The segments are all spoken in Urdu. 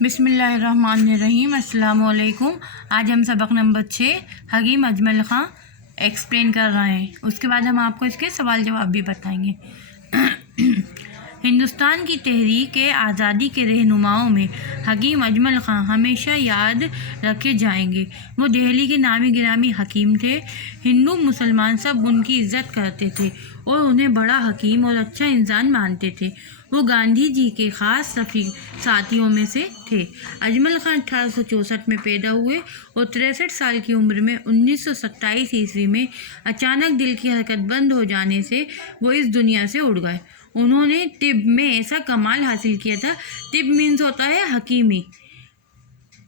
بسم اللہ الرحمن الرحیم۔ السلام علیکم۔ آج ہم سبق نمبر 6 حکیم اجمل خان ایکسپلین کر رہے ہیں، اس کے بعد ہم آپ کو اس کے سوال جواب بھی بتائیں گے۔ ہندوستان کی تحریک آزادی کے رہنماؤں میں حکیم اجمل خان ہمیشہ یاد رکھے جائیں گے۔ وہ دہلی کے نامی گرامی حکیم تھے۔ ہندو مسلمان سب ان کی عزت کرتے تھے اور انہیں بڑا حکیم اور اچھا انسان مانتے تھے۔ وہ گاندھی جی کے خاص ساتھیوں میں سے تھے۔ اجمل خان 1864 میں پیدا ہوئے اور 63 سال کی عمر میں 1927 عیسوی میں اچانک دل کی حرکت بند ہو جانے سے وہ اس دنیا سے اڑ گئے۔ انہوں نے طب میں ایسا کمال حاصل کیا تھا۔ طب مینس ہوتا ہے حکیمی،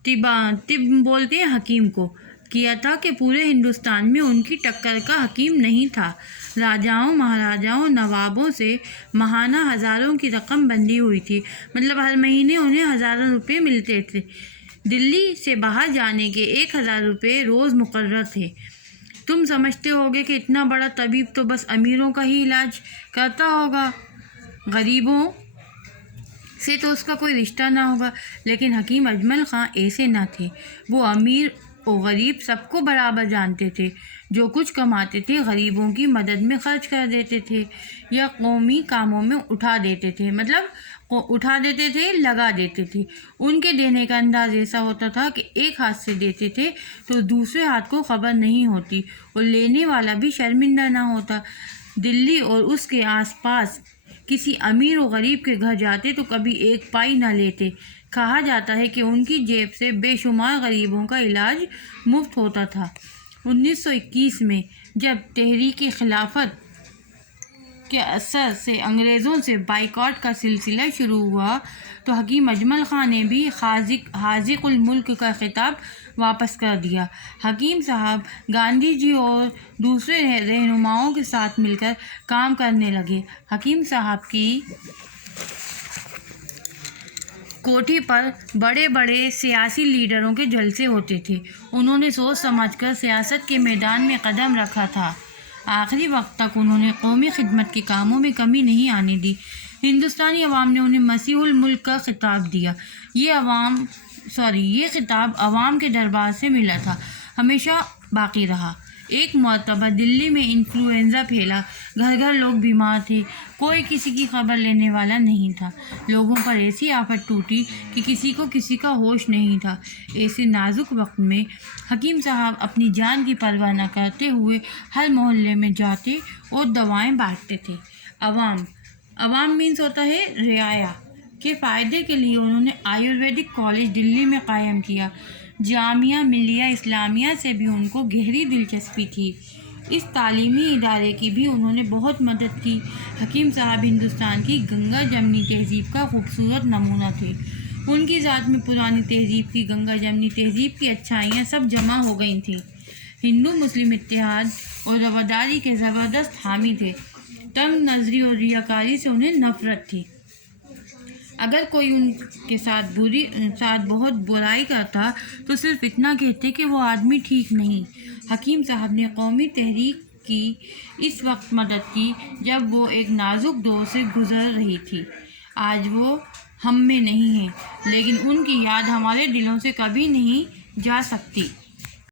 طب بولتے ہیں حکیم کو، کیا تھا کہ پورے ہندوستان میں ان کی ٹکر کا حکیم نہیں تھا۔ راجاؤں، مہاراجاؤں، نوابوں سے ماہانہ ہزاروں کی رقم بندھی ہوئی تھی، مطلب ہر مہینے انہیں ہزاروں روپے ملتے تھے۔ دلی سے باہر جانے کے 1000 روپے روز مقرر تھے۔ تم سمجھتے ہوگے کہ اتنا بڑا طبیب تو بس امیروں کا ہی علاج کرتا ہوگا، غریبوں سے تو اس کا کوئی رشتہ نہ ہوگا، لیکن حکیم اجمل خان ایسے نہ تھے۔ وہ امیر اور غریب سب کو برابر جانتے تھے۔ جو کچھ کماتے تھے غریبوں کی مدد میں خرچ کر دیتے تھے یا قومی کاموں میں اٹھا دیتے تھے، لگا دیتے تھے۔ ان کے دینے کا انداز ایسا ہوتا تھا کہ ایک ہاتھ سے دیتے تھے تو دوسرے ہاتھ کو خبر نہیں ہوتی اور لینے والا بھی شرمندہ نہ ہوتا۔ دلی اور اس کے آس پاس کسی امیر و غریب کے گھر جاتے تو کبھی ایک پائی نہ لیتے۔ کہا جاتا ہے کہ ان کی جیب سے بے شمار غریبوں کا علاج مفت ہوتا تھا۔ 1921 میں جب تحریک خلافت کے اثر سے انگریزوں سے بائیکاٹ کا سلسلہ شروع ہوا تو حکیم اجمل خان نے بھی حاذق الملک کا خطاب واپس کر دیا۔ حکیم صاحب گاندھی جی اور دوسرے رہنماؤں کے ساتھ مل کر کام کرنے لگے۔ حکیم صاحب کی کوٹھی پر بڑے بڑے سیاسی لیڈروں کے جلسے ہوتے تھے۔ انہوں نے سوچ سمجھ کر سیاست کے میدان میں قدم رکھا تھا۔ آخری وقت تک انہوں نے قومی خدمت کے کاموں میں کمی نہیں آنے دی۔ ہندوستانی عوام نے انہیں مسیح الملک کا خطاب دیا۔ یہ خطاب عوام کے دربار سے ملا تھا، ہمیشہ باقی رہا۔ ایک مرتبہ دلی میں انفلوئنزا پھیلا، گھر گھر لوگ بیمار تھے، کوئی کسی کی خبر لینے والا نہیں تھا۔ لوگوں پر ایسی آفت ٹوٹی کہ کسی کا ہوش نہیں تھا۔ ایسے نازک وقت میں حکیم صاحب اپنی جان کی پرواہ نہ کرتے ہوئے ہر محلے میں جاتے اور دوائیں بانٹتے تھے۔ عوام مینس ہوتا ہے رعایا کے فائدے کے لیے انہوں نے آیورویدک کالج دلی میں قائم کیا۔ جامعہ ملیہ اسلامیہ سے بھی ان کو گہری دلچسپی تھی۔ اس تعلیمی ادارے کی بھی انہوں نے بہت مدد کی۔ حکیم صاحب ہندوستان کی گنگا جمنی تہذیب کا خوبصورت نمونہ تھے۔ ان کی ذات میں پرانی تہذیب کی، گنگا جمنی تہذیب کی اچھائیاں سب جمع ہو گئی تھیں۔ ہندو مسلم اتحاد اور رواداری کے زبردست حامی تھے۔ تنگ نظری اور ریاکاری سے انہیں نفرت تھی۔ اگر کوئی ان کے ساتھ بہت برائی کرتا تو صرف اتنا کہتے کہ وہ آدمی ٹھیک نہیں۔ حکیم صاحب نے قومی تحریک کی اس وقت مدد کی جب وہ ایک نازک دور سے گزر رہی تھی۔ آج وہ ہم میں نہیں ہیں، لیکن ان کی یاد ہمارے دلوں سے کبھی نہیں جا سکتی۔